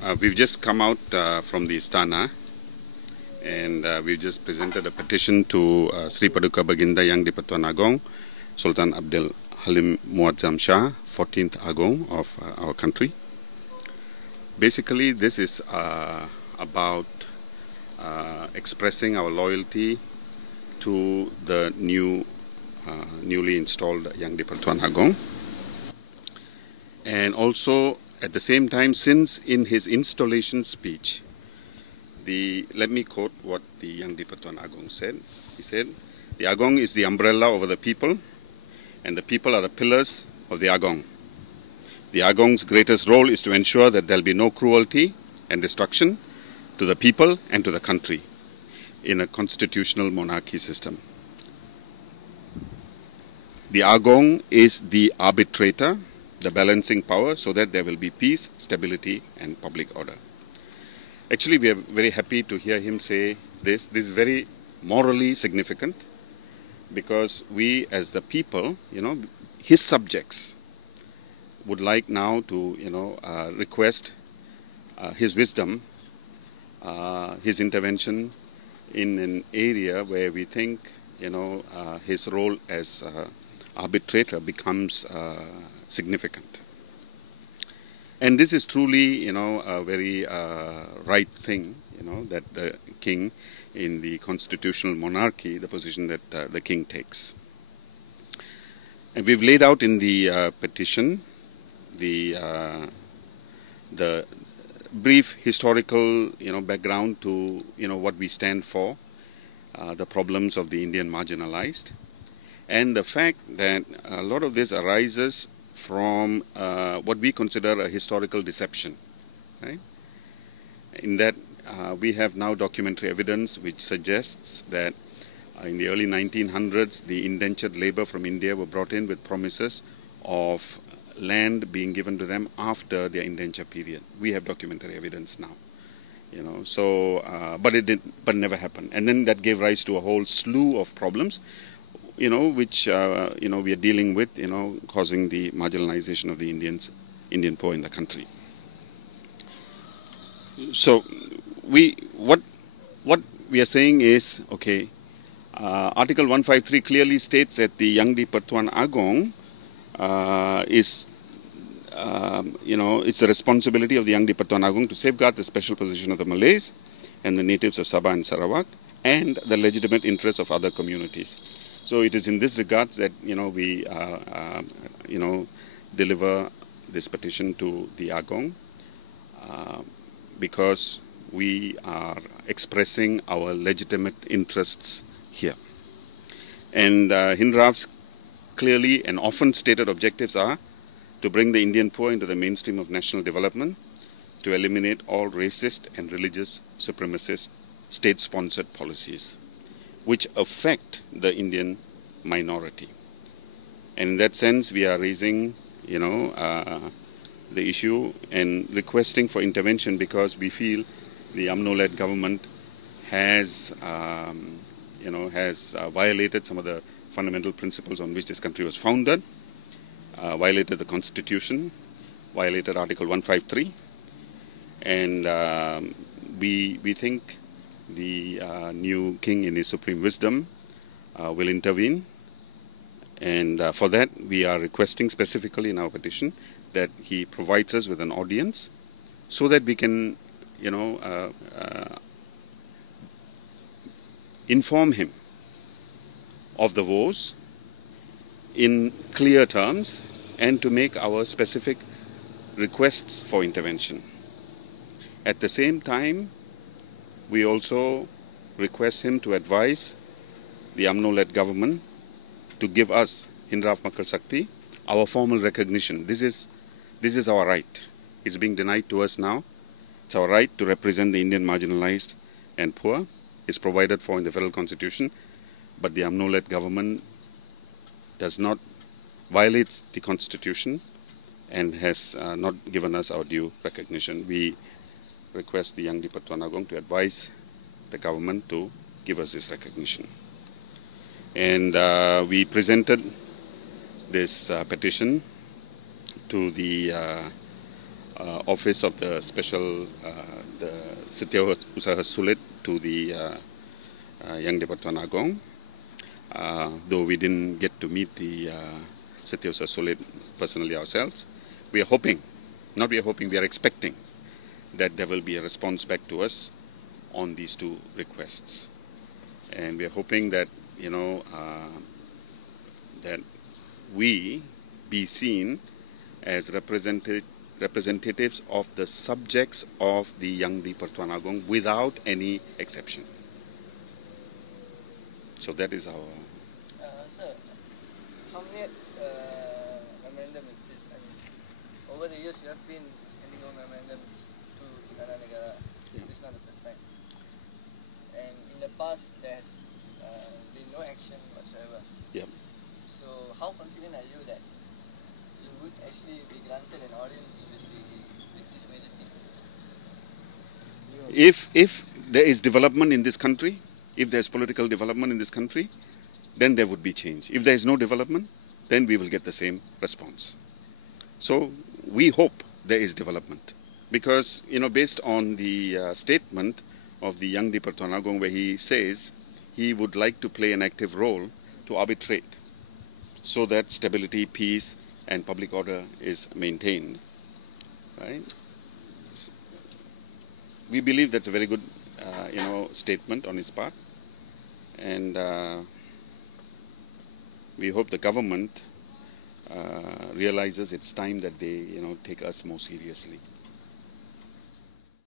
We've just come out from the Istana, and we've just presented a petition to Sri Paduka Baginda Yang di-Pertuan Agong, Sultan Abdul Halim Muazzam Shah, 14th Agong of our country. Basically, this is about expressing our loyalty to the newly installed Yang di-Pertuan Agong. And also, at the same time, since in his installation speech, let me quote what the Yang di-Pertuan Agong said. He said, "The Agong is the umbrella over the people, and the people are the pillars of the Agong. The Agong's greatest role is to ensure that there will be no cruelty and destruction to the people and to the country in a constitutional monarchy system. The Agong is the arbitrator, the balancing power, so that there will be peace, stability, and public order." Actually, we are very happy to hear him say this. This is very morally significant because we, as the people, his subjects, would like now to, request his wisdom, his intervention in an area where we think, his role as arbitrator becomes significant. And this is truly, a very right thing, that the king in the constitutional monarchy, the position that the king takes. And we've laid out in the petition the brief historical, background to, what we stand for, the problems of the Indian marginalized, and the fact that a lot of this arises from what we consider a historical deception, right? In that we have now documentary evidence which suggests that in the early 1900s, the indentured labor from India were brought in with promises of land being given to them after their indenture period. We have documentary evidence now, but it never happened. And then that gave rise to a whole slew of problems, which we are dealing with, causing the marginalization of the Indian poor in the country. So what we are saying is, okay, Article 153 clearly states that the Yang di-Pertuan Agong is, it's the responsibility of the Yang di-Pertuan Agong to safeguard the special position of the Malays and the natives of Sabah and Sarawak and the legitimate interests of other communities. So it is in this regards that, we, deliver this petition to the Agong because we are expressing our legitimate interests here. And Hindraf's clearly and often stated objectives are to bring the Indian poor into the mainstream of national development, to eliminate all racist and religious supremacist state-sponsored policies which affect the Indian minority. And in that sense, we are raising, the issue and requesting for intervention because we feel the UMNO-led government has, violated some of the fundamental principles on which this country was founded, violated the Constitution, violated Article 153, and we think the new king in his supreme wisdom will intervene, and for that we are requesting specifically in our petition that he provides us with an audience so that we can, inform him of the woes in clear terms and to make our specific requests for intervention. At the same time, we also request him to advise the UMNO-led government to give us, Hindraf Makal Sakti, our formal recognition. This is our right. It's being denied to us now. It's our right to represent the Indian marginalized and poor. It's provided for in the Federal Constitution, but the UMNO-led government does not violate the Constitution and has not given us our due recognition. We request the Yang di-Pertuan Agong to advise the government to give us this recognition. And we presented this petition to the office of the special the Setiausaha Sulit to the Yang di-Pertuan Agong. Though we didn't get to meet the Setiausaha Sulit personally ourselves, we are hoping, not we are hoping, we are expecting that there will be a response back to us on these two requests. And we are hoping that, that we be seen as representatives of the subjects of the Yang di-Pertuan Agong without any exception. So that is our... Sir, how many memorandum is this? I mean, over the years you have been handing over memorandums to Istana Negara. Yeah. This is not the first time. And in the past, there has been no action whatsoever. Yeah. So how confident are you that you would actually be granted an audience with His Majesty? If there is development in this country, if there is political development in this country, then there would be change. If there is no development, then we will get the same response. So we hope there is development, because based on the statement of the Yang di-Pertuan Agong, where he says he would like to play an active role to arbitrate so that stability, peace, and public order is maintained. Right? We believe that's a very good, statement on his part, and we hope the government realizes it's time that they, take us more seriously.